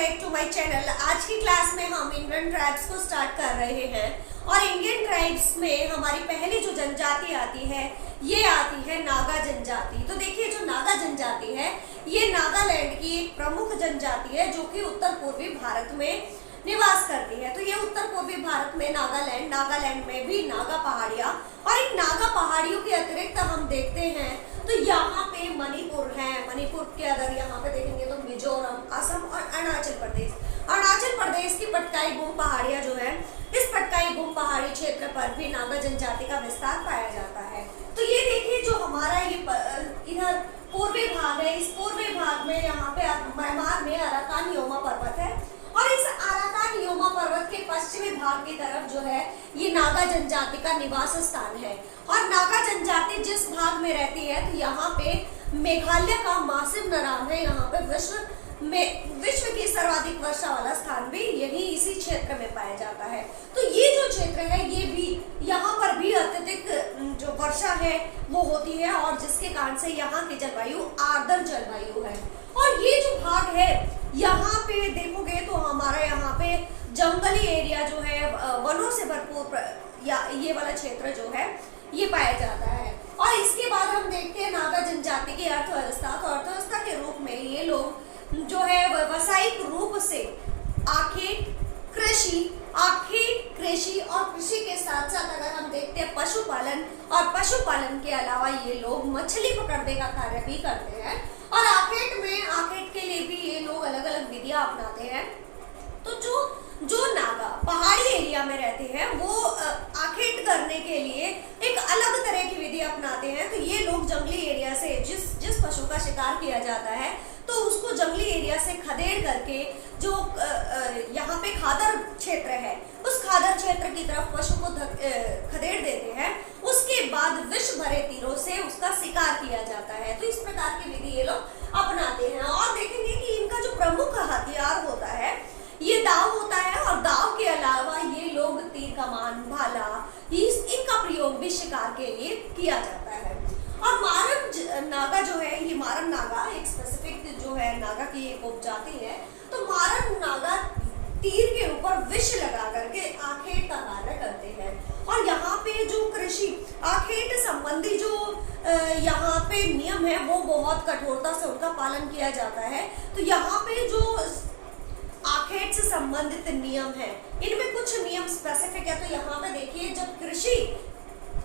Back to my channel. आज की class में हम इंडियन ट्राइब्स को स्टार्ट कर रहे हैं और इंडियन ट्राइब्स में हमारी पहली जो जनजाति आती है ये आती है नागा जनजाति। तो देखिए जो नागा जनजाति है ये नागालैंड की एक प्रमुख जनजाति है जो कि उत्तर पूर्वी भारत में निवास करती है। तो ये उत्तर पूर्वी भारत में नागालैंड में भी नागा पहाड़ियां और इन नागा पहाड़ियों के अतिरिक्त हम देखते हैं तो यहाँ पे मणिपुर है। मणिपुर के अगर यहाँ पे देखेंगे तो मिजोरम, असम और अरुणाचल प्रदेश की पटकाई गुम पहाड़ियां जो है, इस पटकाई गुम पहाड़ी क्षेत्र पर भी नागा जनजाति का विस्तार पाया जाता है। तो ये देखिए जो हमारा ये इधर पूर्वी भाग है, इस पूर्वी भाग में यहाँ पे म्यांमार में अराकान योमा पर्वत है और इस अराकान योमा पर्वत के पश्चिमी भाग की तरफ जो है ये नागा जनजाति का निवास स्थान है। और नागा जनजाति जिस भाग में रहती है तो यहाँ पे मेघालय का मासिव नराम है, यहाँ पे विश्व की सर्वाधिक वर्षा वाला स्थान भी यही इसी क्षेत्र में पाया जाता है। तो ये जो क्षेत्र है ये भी यहाँ पर भी अत्यधिक जो वर्षा है वो होती है और जिसके कारण से यहाँ की जलवायु आर्द्र जलवायु है। और ये जो भाग है यहाँ पे देखोगे तो हमारा यहाँ पे जंगली एरिया जो है, वनों से भरपूर ये वाला क्षेत्र जो है ये पाया जाता है। और इसके बाद हम देखते हैं नागा जनजाति की अर्थव्यवस्था। तो अर्थव्यवस्था के रूप में ये लोग जो है व्यावसायिक रूप से आखेट कृषि और कृषि के साथ साथ अगर हम देखते हैं पशुपालन के अलावा ये लोग मछली पकड़ने का कार्य भी करते हैं। और आखेट के लिए भी ये लोग अलग अलग विधियां अपनाते हैं। तो जो नागा पहाड़ी एरिया में रहते हैं वो आखेट करने के लिए एक अलग तरह की विधि अपनाते हैं। तो ये लोग जंगली एरिया से जिस पशु का शिकार किया जाता है तो उसको जंगली एरिया से खदेड़ करके जो यहाँ पे खादर क्षेत्र है उस खादर क्षेत्र की तरफ पशु को खदेड़ देते हैं। उसके बाद विष भरे तीरों से उसका शिकार किया जाता है। तो इस प्रकार की विधि ये लोग अपनाते हैं। और देखेंगे कि इनका जो प्रमुख हथियार होता है ये दाव होता है और दाव के अलावा ये लोग तीर कमान, भाला इनका प्रयोग भी शिकार के लिए किया जाता है। और मारम नागा जो है, ये मारम नागा एक स्पेसिफिक जो है नागा की एक उपजाति है। तो मारम नागा तीर के ऊपर विष लगा करके आखेट का कार्य करते हैं। और यहाँ पे जो कृषि आखेट संबंधी जो यहाँ पे नियम है वो बहुत कठोरता से उनका पालन किया जाता है। तो यहाँ पे जो आखेट से संबंधित नियम है इनमें कुछ नियम स्पेसिफिक है। तो यहाँ पे देखिए जब कृषि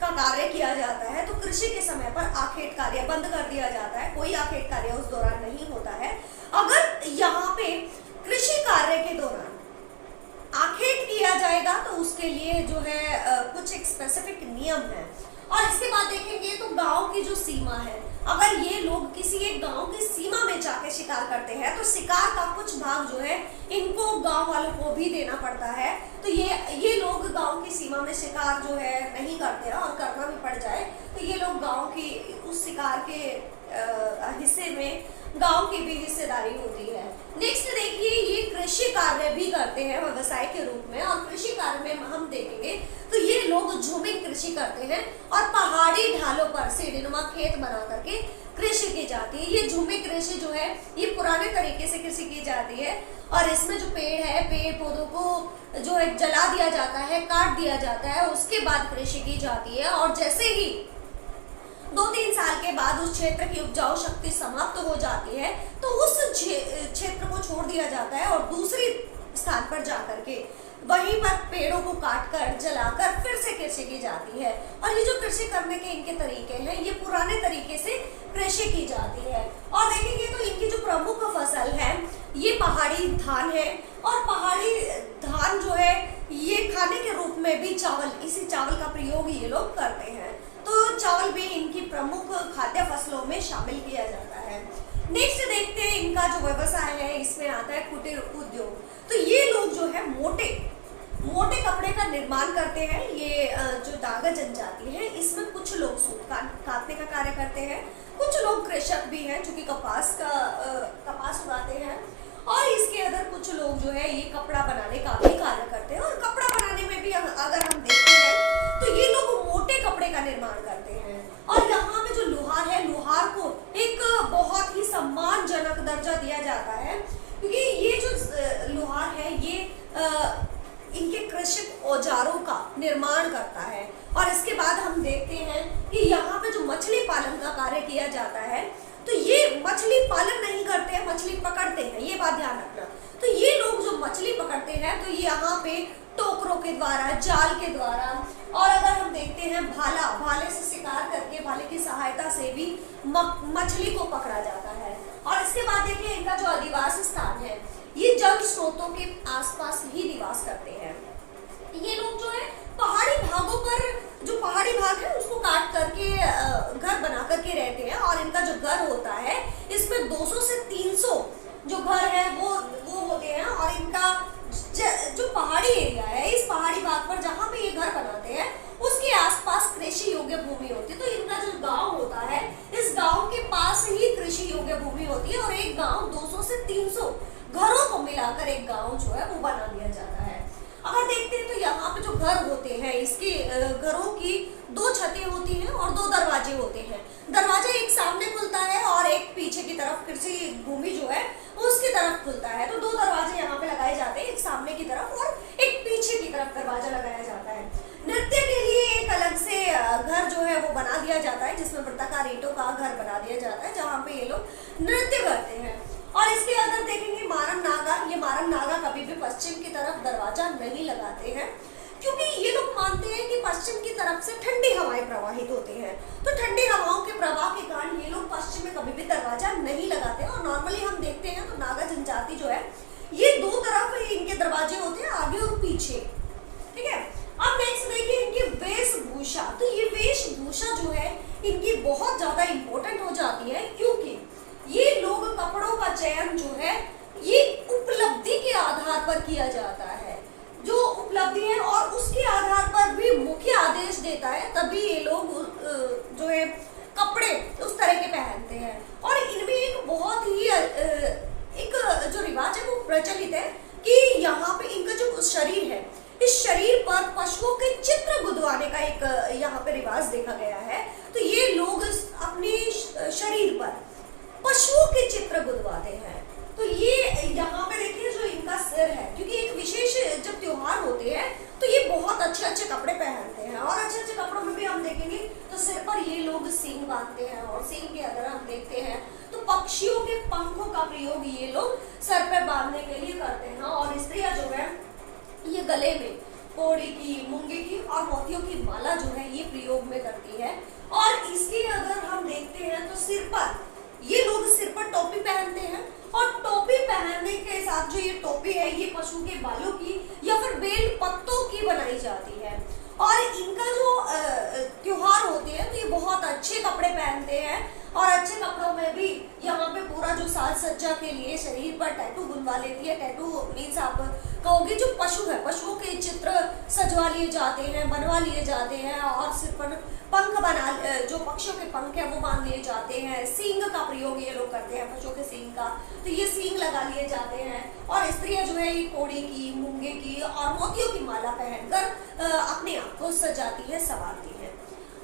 का कार्य किया जाता है तो कृषि के समय पर आखेट कार्य बंद कर दिया जाता है, कोई आखेट कार्य उस दौरान नहीं होता है। अगर यहाँ पे कृषि कार्य के दौरान आखेट किया जाएगा तो उसके लिए जो है कुछ एक स्पेसिफिक नियम है। और इसके बाद देखेंगे तो गांव की जो सीमा है, अगर ये लोग किसी एक गांव की सीमा में जाके शिकार करते हैं तो शिकार का कुछ भाग जो है इनको गांव वालों को भी देना पड़ता है। तो ये लोग गांव की सीमा में शिकार जो है नहीं करते हैं और करना भी पड़ जाए तो ये लोग गांव की उस शिकार के हिस्से में गांव की भी हिस्सेदारी होती है। नेक्स्ट देखिए ये कृषि कार्य भी करते हैं व्यवसाय के रूप में। और कृषि कार्य में हम देखेंगे तो ये लोग झूमिंग कृषि करते हैं और पहाड़ी ढालों पर सीढ़ीनुमा खेत बना करके कृषि की जाती है। ये झूमिंग कृषि जो है ये पुराने तरीके से कृषि की जाती है और इसमें जो पेड़ पौधों को जो है जला दिया जाता है, काट दिया जाता है, उसके बाद कृषि की जाती है। और जैसे ही 2-3 साल के बाद उस क्षेत्र की उपजाऊ शक्ति समाप्त हो जाती है तो उस क्षेत्र को छोड़ दिया जाता है और दूसरी स्थान पर जाकर के वहीं पर पेड़ों को काटकर जलाकर फिर से कृषि की जाती है। और ये जो कृषि करने के इनके तरीके हैं ये पुराने तरीके से कृषि की जाती है। और देखेंगे तो इनकी जो प्रमुख फसल है ये पहाड़ी धान है। और पहाड़ी धान जो है ये खाने के रूप में भी इसी चावल का प्रयोग ये लोग करते हैं। तो चावल भी इनकी प्रमुख खाद्य फसलों में शामिल किया जाता है। नेक्स्ट देखते हैं इनका जो व्यवसाय है, इसमें आता है कुटीर उद्योग। तो ये लोग जो है मोटे कपड़े का निर्माण करते हैं। ये जो नागा जनजाति है इसमें कुछ लोग सूत काटने का कार्य करते हैं, कुछ लोग कृषक भी हैं जो कि कपास उगाते हैं। और इसके अंदर कुछ लोग जो है ये कपड़ा बनाने का भी कार्य करते हैं। और कपड़ा बनाने में भी अगर हम देखते हैं तो ये लोग मोटे कपड़े का निर्माण करते हैं। और यहाँ पे जो लोहार है, लोहार को एक बहुत ही सम्मानजनक दर्जा दिया जाता है क्योंकि ये जो स्रोतों के आसपास ही निवास करते हैं। ये लोग जो है पहाड़ी भागों पर, जो पहाड़ी भाग है उसको काट करके घर बना करके रहते हैं, और इनका जो घर होता है इसमें 200 से 300 जो घर है वो होते हैं। और इनका जो पहाड़ी एरिया है, इस पहाड़ी भाग पर जहाँ पे ये घर बनाते हैं उसके आसपास कृषि योग्य भूमि होती है। तो इनका जो गांव होता है, इस गांव के पास ही कृषि योग्य भूमि होती है, और एक गांव 200 से 300 घरों को मिलाकर एक गांव जो है वो बना दिया जाता है। अगर देखते हैं तो यहाँ पे जो घर होते हैं, इसके घरों की 2 छतें होती हैं और 2 दरवाजे होते हैं। दरवाजा एक सामने खुलता है और एक पीछे की तरफ कृषि भूमि जो है उसकी तरफ खुलता है। तो 2 दरवाजे यहाँ पे लगाए जाते हैं, एक सामने की तरफ और एक पीछे की तरफ दरवाजा लगाया जाता है। नृत्य के लिए एक अलग से घर जो है वो बना दिया जाता है, जिसमें वृत्ताकार ईंटों का घर बना दिया जाता है, जहाँ पे ये लोग नृत्य करते हैं। और इसके अगर देखेंगे मारम नागा, ये मारम नागा कभी भी पश्चिम की तरफ दरवाजा नहीं लगाते हैं, क्योंकि ये लोग मानते हैं कि पश्चिम की तरफ से ठंडी हवाएं प्रवाहित होती हैं। तो ठंडी हवाओं के प्रवाह के कारण ये लोग पश्चिम में कभी भी दरवाजा नहीं लगाते। और नॉर्मली हम देखते हैं तो नागा जनजाति जो है ये 2 तरफ इनके दरवाजे होते हैं, आगे और पीछे। ठीक है, अब नेक्स्ट देखिए इनकी वेशभूषा। तो ये वेशभूषा जो है इनकी बहुत ज्यादा इंपॉर्टेंट हो जाती है, क्योंकि ये लोग कपड़ों का चयन जो है ये उपलब्धि के आधार पर किया जाता है। जो उपलब्धि है और उसके आधार पर भी मुख्य आदेश देता है, तभी ये लोग जो है कपड़े उस तरह के पहनते हैं। और इनमें एक बहुत ही एक जो रिवाज है वो प्रचलित है कि यहाँ पे इनका जो शरीर है, इस शरीर पर पशुओं के चित्र गुदवाने का एक यहाँ पे रिवाज देखा गया है। तो ये लोग अपने शरीर पर पशुओं के चित्र गुदवाते हैं। तो ये यहाँ पे देखिए जो इनका सिर है, क्योंकि एक विशेष जब त्योहार होते हैं तो ये बहुत अच्छे कपड़े पहनते हैं, और अच्छे कपड़ों में भी हम देखेंगे तो सिर पर ये लोग सींग बांधते हैं। और सींग के अगर हम देखते हैं तो पक्षियों के पंखों का प्रयोग ये लोग सर पर बांधने के लिए करते हैं। और स्त्रियां जो है ये गले में कोड़ी की, मूंगे की और मोतियों की माला जो है ये प्रयोग में करती है। और इसके अगर हम देखते हैं तो सिर पर ये लोग सिर पर टोपी पहनते हैं, और टोपी पहनने के साथ जो ये टोपी है ये पशु के बालों की या फिर बेल पत्तों की बनाई जाती है। और इनका जो त्योहार होते हैं तो ये बहुत अच्छे कपड़े पहनते हैं, और अच्छे कपड़ों में भी यहाँ पे पूरा जो साज सज्जा के लिए शरीर पर टैटू बुनवा लेती है। टैटू मीन्स आप कहोगे जो पशु है, पशुओं के चित्र सजवा लिए जाते हैं, बनवा लिए जाते हैं, और सिर पर पंख बना, जो पक्षियों के पंख है वो बांध लिए जाते हैं। सींग का प्रयोग ये लोग करते हैं, पशुओं के सींग का, तो ये सींग लगा लिए जाते हैं। और स्त्रियां जो है ये कोड़ी की, मूंगे की और मोतियों की माला पहनकर अपने आप को सजाती है, संवारती है।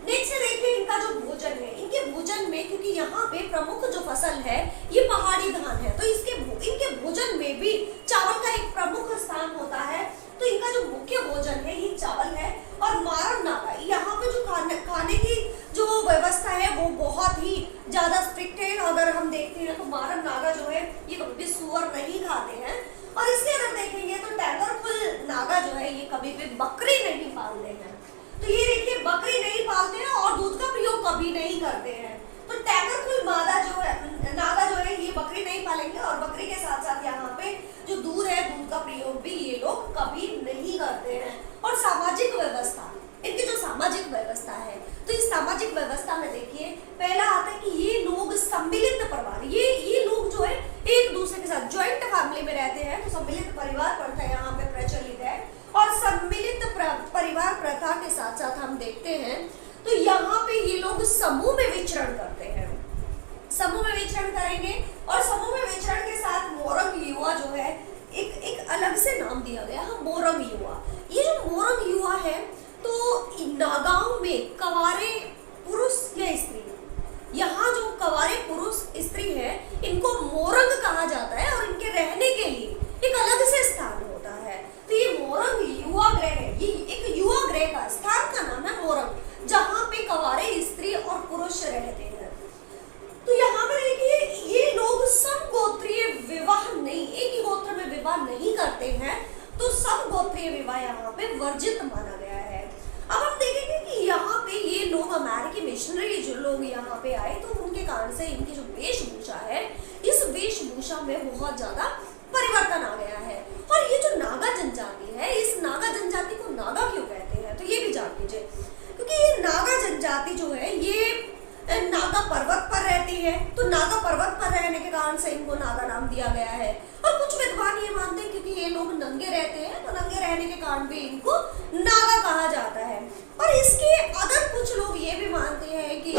नेक्स्ट देखिए इनका जो भोजन है, इनके भोजन में, क्योंकि यहाँ पे प्रमुख जो फसल है ये पहाड़ी धान है, तो इनके भोजन में भी चावल का एक प्रमुख स्थान होता है। तो इनका जो मुख्य भोजन है ये चावल है। और मारम नागा यहाँ पे जो खाने की जो व्यवस्था है वो बहुत ही ज्यादा स्ट्रिक्ट है। अगर हम देखते हैं तो मारम नागा जो है ये कभी भी सुअर नहीं खाते हैं। और इसके अगर देखेंगे तो टैगरफुल नागा जो है ये कभी भी बकरी नहीं पालते हैं। तो ये देखिए बकरी नहीं पालते हैं और दूध का प्रयोग कभी नहीं करते हैं। तो टैगरफुल नागा जो है ये बकरी नहीं पालेंगे, और बकरी के साथ साथ यहाँ पे जो दूध है, दूध का प्रयोग भी ये लोग कभी नहीं करते हैं। और सामाजिक व्यवस्था, इनकी जो सामाजिक व्यवस्था है, तो इस सामाजिक व्यवस्था में देखिए पहला आता है कि ये लोग सम्मिलित परिवार, ये लोग जो है एक दूसरे के साथ ज्वाइंट फैमिली में रहते हैं। तो सम्मिलित परिवार प्रथा यहाँ पे प्रचलित है। और सम्मिलित परिवार प्रथा के साथ साथ हम देखते हैं तो यहाँ पे ये लोग समूह में विचरण करते हैं, समूह में विचरण करेंगे। और समूह में विचरण के साथ मोरंग युवा जो है एक अलग से नाम दिया गया है, मोरंग युवा। ये जो मोरंग युवा है तो नागांव में कवारे पुरुष या स्त्री, यहाँ जो कवारे पुरुष स्त्री है इनको मोरंग कहा जाता है, और इनके रहने के लिए एक अलग से स्थान होता है। तो ये मोरंग युवा गृह है, ये एक युवा गृह का स्थान का नाम है मोरंग, जहाँ पे कवारे स्त्री और पुरुष रहते हैं। तो यहाँ पे देखिए ये लोग समगोत्रीय विवाह नहीं, एक ही गोत्र में विवाह नहीं करते हैं। तो समगोत्रीय विवाह यहाँ पे वर्जित माना गया है। अब हम देखेंगे कि यहाँ पे ये लोग अमेरिकी मिशनरी जो लोग यहाँ पे आए तो उनके कारण से इनकी जो वेशभूषा है, इस वेशभूषा में बहुत ज्यादा परिवर्तन आ गया है। है। और कुछ विद्वान ये मानते हैं क्योंकि ये लोग नंगे रहते हैं तो नंगे रहने के कारण भी इनको नागा कहा जाता है। और इसके अगर कुछ लोग ये भी मानते हैं कि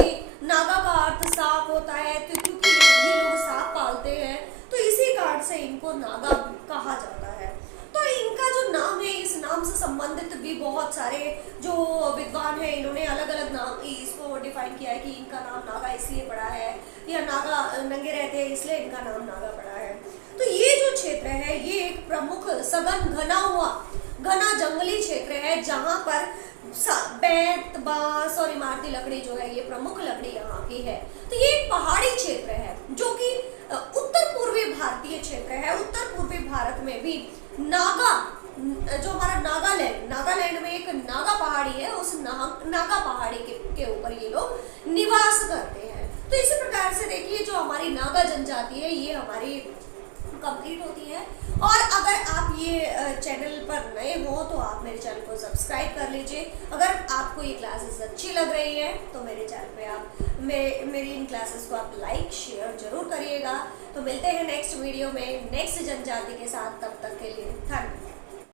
नागा का अर्थ सांप होता है, तो क्योंकि ये लोग सांप पालते हैं तो इसी कारण से इनको नागा कहा जाता है। तो इनका जो नाम है, इस नाम से संबंधित भी बहुत सारे जो विद्वान हैं इन्होंने अलग अलग नाम इसको डिफाइन किया है कि इनका नाम नागा इसलिए पड़ा है, या नागा नंगे रहते हैं इसलिए इनका नाम नागा पड़ा है। तो ये जो क्षेत्र है ये एक प्रमुख सघन घना जंगली क्षेत्र है जहाँ पर बेंत, बांस और इमारती लकड़ी जो है ये प्रमुख लकड़ी यहाँ की है। तो ये एक पहाड़ी क्षेत्र है जो कि उत्तर पूर्वी भारतीय क्षेत्र है। उत्तर पूर्वी भारत में भी नागा, जो हमारा नागालैंड में एक नागा पहाड़ी है, उस नागा पहाड़ी के ऊपर ये लोग निवास करते हैं। तो इसी प्रकार से देखिए जो हमारी नागा जनजाति है ये हमारी कंप्लीट होती है। और अगर आप ये चैनल पर नए हो तो आप मेरे चैनल को सब्सक्राइब कर लीजिए। अगर आपको ये क्लासेस अच्छी लग रही है तो मेरे चैनल पे आप मेरी इन क्लासेस को आप लाइक शेयर जरूर करिएगा। तो मिलते हैं नेक्स्ट वीडियो में नेक्स्ट जनजाति के साथ, तब तक के लिए